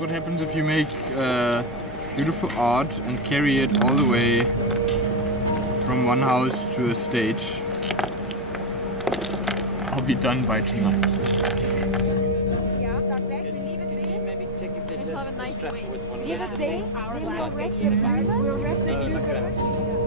what happens if you make beautiful art and carry it all the way from one house to a stage. I'll be done by tonight. Maybe check if there's Have a nice strap way. with one. They will wreck the barrel. Will wreck the